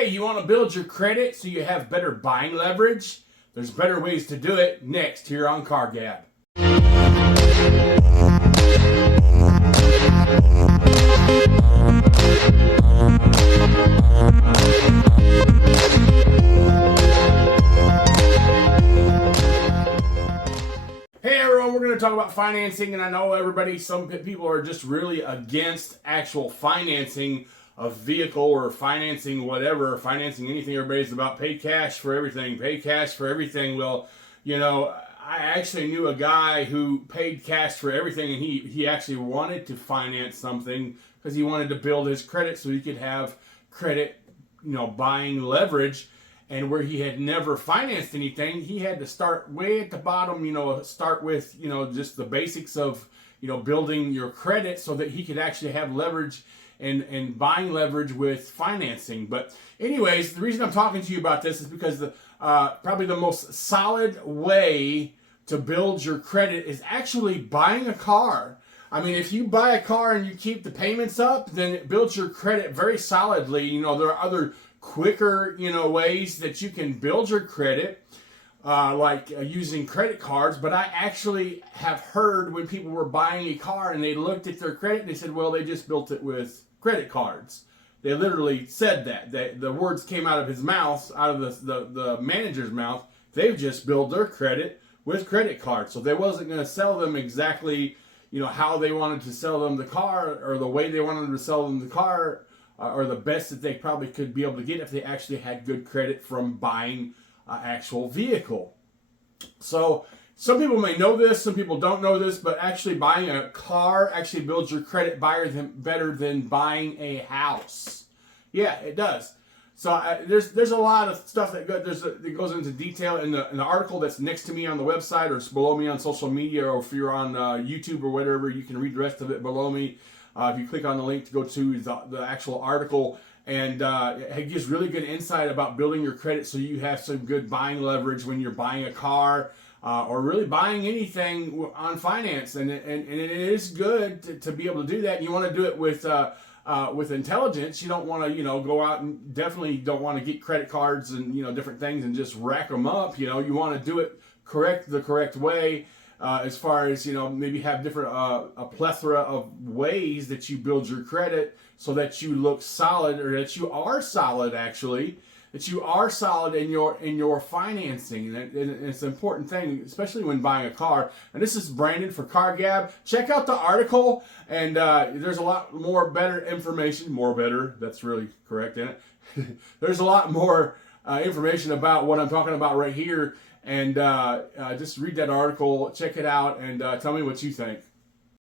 Hey, you want to build your credit so you have better buying leverage? There's better ways to do it next here on Car Gab. Hey everyone, we're going to talk about financing, and I know some people are just really against actual financing of vehicle or financing whatever, financing anything. Everybody's about pay cash for everything, pay cash for everything. Well, I actually knew a guy who paid cash for everything, and he actually wanted to finance something because he wanted to build his credit so he could have credit, buying leverage. And where he had never financed anything, he had to start way at the bottom, start with, just the basics of, building your credit so that he could actually have leverage and buying leverage with financing. But anyways, the reason I'm talking to you about this is because probably the most solid way to build your credit is actually buying a car. I mean, if you buy a car and you keep the payments up, then it builds your credit very solidly. There are other quicker, ways that you can build your credit, like using credit cards. But I actually have heard when people were buying a car and they looked at their credit and they said, well, they just built it with credit cards. They literally said that. The words came out of his mouth, out of the manager's mouth. They've just built their credit with credit cards. So they wasn't going to sell them exactly, how they wanted to sell them the car, or the way they wanted to sell them the car, or the best that they probably could be able to get if they actually had good credit from buying an actual vehicle. So some people may know this, some people don't know this, but actually buying a car actually builds your credit better than buying a house. Yeah, it does. So there's a lot of stuff that goes into detail in the article that's next to me on the website, or it's below me on social media, or if you're on YouTube or whatever, you can read the rest of it below me. If you click on the link to go to the actual article, and it gives really good insight about building your credit so you have some good buying leverage when you're buying a car, or really buying anything on finance. And it is good to be able to do that. You want to do it with intelligence. You don't want to go out, and definitely don't want to get credit cards and different things and just rack them up. You want to do it the correct way. As far as, maybe have different, a plethora of ways that you build your credit so that you look solid, or that you are solid, actually, that you are solid in your financing. And it's an important thing, especially when buying a car. And this is Brandon for Car Gab. Check out the article, and there's a lot more better information. More better, that's really correct, isn't it? There's a lot more information about what I'm talking about right here. And just read that article, check it out, and tell me what you think.